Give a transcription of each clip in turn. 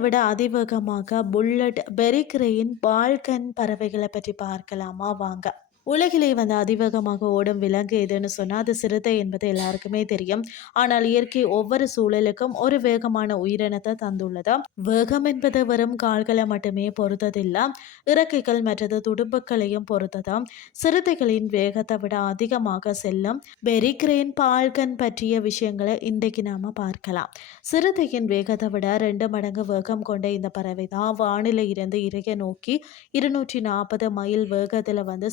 விட அதிவேகமாக bullet பெரிக்ரேயின் Balkan பறவைகளை பற்றி பார்க்கலாமா? வாங்க. உலகிலே வந்து அதிவேகமாக ஓடும் விலங்கு எதுன்னு சொன்னால் அது சிறுத்தை என்பது எல்லாருக்குமே தெரியும். ஆனால் இயற்கை ஒவ்வொரு சூழலுக்கும் ஒரு வேகமான உயிரினத்தை தந்துள்ளது. வேகம் என்பது வெறும் கால்களை மட்டுமே பொறுத்ததில்லை இறக்கைகள் மற்றது துடுப்புகளையும் பொறுத்தது. சிறுத்தைகளின் வேகத்தை விட அதிகமாக செல்லும் பெரிக்ரேன் பால்கன் பற்றிய விஷயங்களை இன்றைக்கு நாம பார்க்கலாம். சிறுத்தையின் வேகத்தை விட ரெண்டு மடங்கு வேகம் கொண்ட இந்த பறவை தான் வானிலை இருந்து இறைய நோக்கி இருநூற்றி நாற்பது மைல் வேகத்தில் வந்து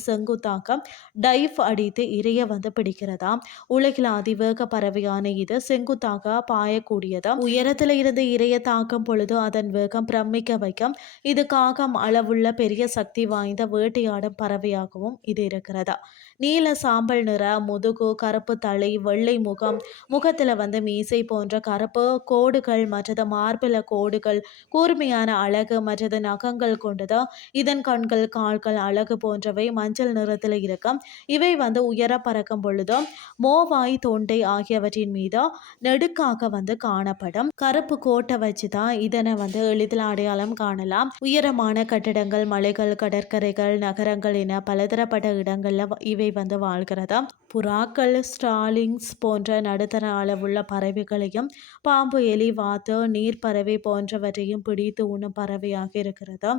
செங்குத்தாக டைவ் அடித்து இறைய வந்து பிடிக்கிறதா? உலகில் அதிவேக பறவையான இது செங்குத்தாக பாயக்கூடியதா? உயரத்தில் இருந்து இறைய தாக்கும் பொழுது அதன் வேகம் பிரமிக்க வைக்கும். இது காகம் அளவுள்ள பெரிய சக்தி வாய்ந்த வேட்டையாடும் பறவையாகவும் இது இருக்கிறதா? நீல சாம்பல் நிற முதுகு கருப்பு தலை வெள்ளை முகம் முகத்தில் வந்து மீசை போன்ற கருப்பு கோடுகள் மற்றது மார்பில கோடுகள் கூர்மையான அழகு மற்றது நகங்கள் கொண்டது? இதன் கண்கள் கால்கள் அழகு போன்றவை மஞ்சள் நிறத்தில் இருக்கும் இவை வந்து உயர பறக்கும் பொழுது மோவாய் தொண்டை ஆகியவற்றின் மீது நெடுக்காக வந்து காணப்படும். கருப்பு கோட்டை வச்சு தான் இதனை வந்து எளிதில் அடையாளம் காணலாம். உயரமான கட்டிடங்கள் மலைகள் கடற்கரைகள் நகரங்கள் என பலதரப்பட்ட இடங்கள்ல இவை வந்து வாழ்கிறதா. புறாக்கள் ஸ்டாலிங்ஸ் போன்ற நடுத்தர அளவுள்ள பறவைகளையும் பாம்பு எலி வாத்து நீர்ப்பறவை போன்றவற்றையும் பிடித்து உண்ணும் பறவையாக இருக்கிறது.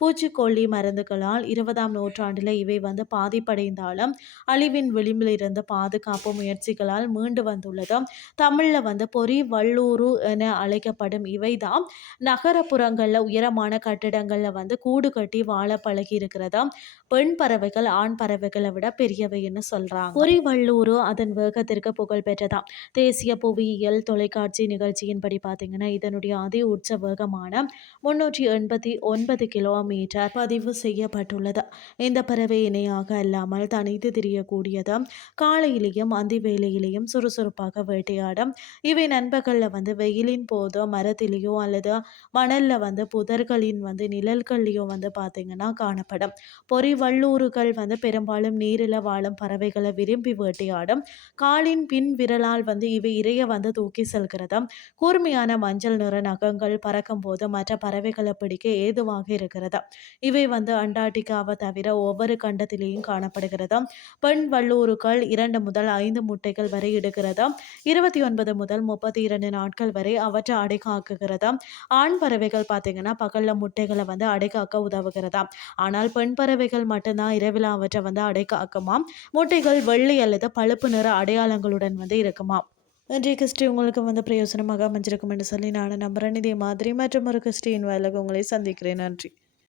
பூச்சிக்கொல்லி மருந்துகளால் இருபதாம் நூற்றாண்டில் இவை வந்து பாதிப்படைந்தாலும் அழிவின் விளிம்பிலிருந்து பாதுகாப்பு முயற்சிகளால் மீண்டு வந்துள்ளது தமிழில் வந்து பொறி வல்லூரு என அழைக்கப்படும் இவைதான் நகரப்புறங்களில் உயரமான கட்டிடங்களில் வந்து கூடு கட்டி வாழ பழகி இருக்கிறதா பெண் பறவைகள் ஆண் பறவைகளை விட பெரியவைன்னு சொல்றாங்க. பொறிவள்ளூரு அதன் வேகத்திற்கு புகழ் பெற்றதாம். தேசிய புவியியல் தொலைக்காட்சி நிகழ்ச்சியின்படி பார்த்தீங்கன்னா இதனுடைய அதி உச்ச வேகமான முன்னூற்றி எண்பத்தி ஒன்பது கிலோமீட்டர் பதிவு செய்யப்பட்டுள்ளது. இந்த பறவை இணையாக அல்லாமல் தனித்து தெரியக்கூடியது காலையிலேயும் அந்தி வேலையிலேயும் சுறுசுறுப்பாக வேட்டையாடும். இவை நண்பர்களில் வந்து வெயிலின் போதோ மரத்திலேயோ அல்லது மணலில் வந்து புதர்களின் வந்து நிழல்கள்லையோ வந்து பார்த்தீங்கன்னா காணப்படும். பொறி வள்ளூறுகள் வந்து பெரும்பாலும் நீரில் வாழும் பறவைகளை விரும்பி வேட்டையாடும். காலின் பின் விரலால் வந்து இவை இரைய வந்து தூக்கி செல்கிறதும். கூர்மையான மஞ்சள் நிற நகங்கள் பறக்கும் போது மற்ற பறவைகளை பிடிக்க ஏதுவாக இருக்கிறது இவை வந்து அண்டார்டிகாவை தவிர ஒவ்வொரு கண்டத்திலேயும் காணப்படுகிறது பெண் வல்லூறுகள் இரண்டு முதல் ஐந்து முட்டைகள் வரை இடுகிறது இருபத்தி ஒன்பது முதல் முப்பத்தி இரண்டு நாட்கள் வரை அவற்றை அடைகாக்குகிறது ஆண் பறவைகள் பார்த்தீங்கன்னா பகல்ல முட்டைகளை வந்து அடைகாக்க உதவுகிறதா ஆனால் பெண் பறவைகள் மட்டும்தான் இரவில் அவற்றை வந்து அடைகாக்குமாம் முட்டைகள் வெள்ளை அல்லது பழுப்பு நிற அடையாளங்களுடன் வந்து இருக்குமாம். இன்றைய கிறிஸ்டி உங்களுக்கு வந்து பிரயோசனமாக அமைஞ்சிருக்கும் என்று சொல்லி நான் நம்புறேன். இதே மாதிரி மற்றும் ஒரு கிறிஸ்டியின் வேலைக்கு உங்களை சந்திக்கிறேன். நன்றி.